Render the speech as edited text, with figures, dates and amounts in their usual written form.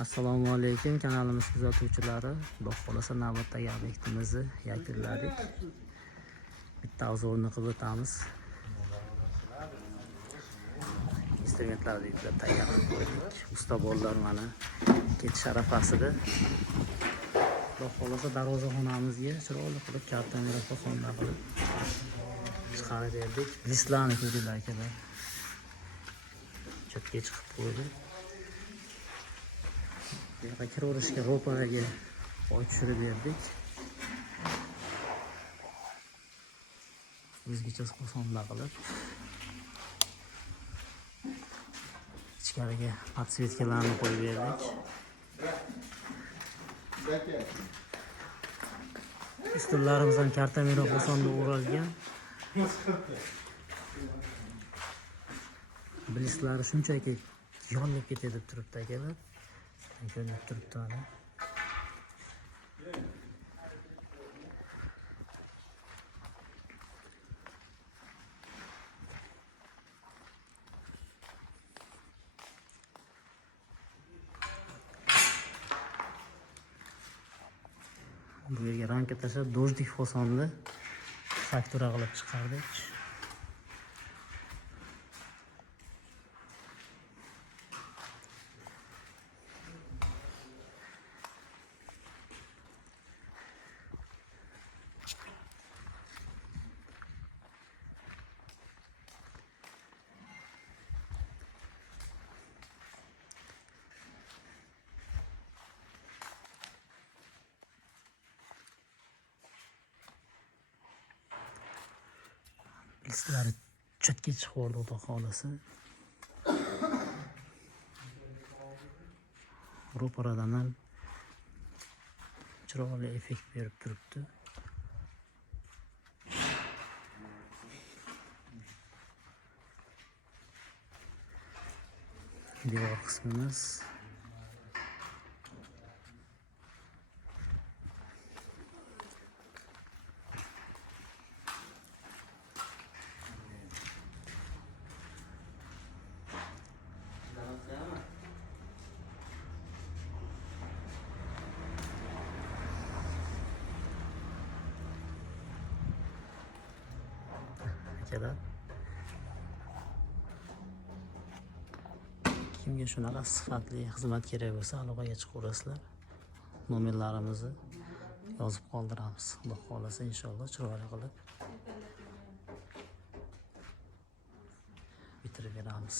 Assalomu alaykum kanalimiz kuzatuvchilari. Xudo xolasa navbatdagi obyektimizni yakunladik. Bitta obzorni qilib o'tamiz. Instrumentlarni yuklab tayyor qilib qo'ydik. Usta bolalar mana ketish arafasida. Xudo xolasa darvozaxonamizga chiroyli qilib kartonlar fasonlar qilib chiqarib berdik. Listlarni ko'ringlar akalar. Chetga chiqib qo'ydi. Kiraverishga ro'paraga oy tushirib berdik. O'zgacha fasonlar qilib ichkariga podsvetkalarni qo'yib berdik. Stullarimiz ham kartamira fasonda o'ralgan. Bilishlari shunchaki yonib ketadi deb turibdi akalar. Ko'rinib turibdi mana. Bu yerga ramka tashlab dojdek fasonda faktura qilib chiqardik. Listlari chetga chiqib Xudo xolasa. Ro'paradan ham chiroyli effekt berib turibdi. Devor qismimiz akalar. Kimga shunaqa sifatli xizmat kerak bo'lsa, aloqaga chiqaverasizlar. Nomerlarimizni yozib qoldiramiz. Xudo xolasa inshaalloh chiroyli qilib bitirib beramiz.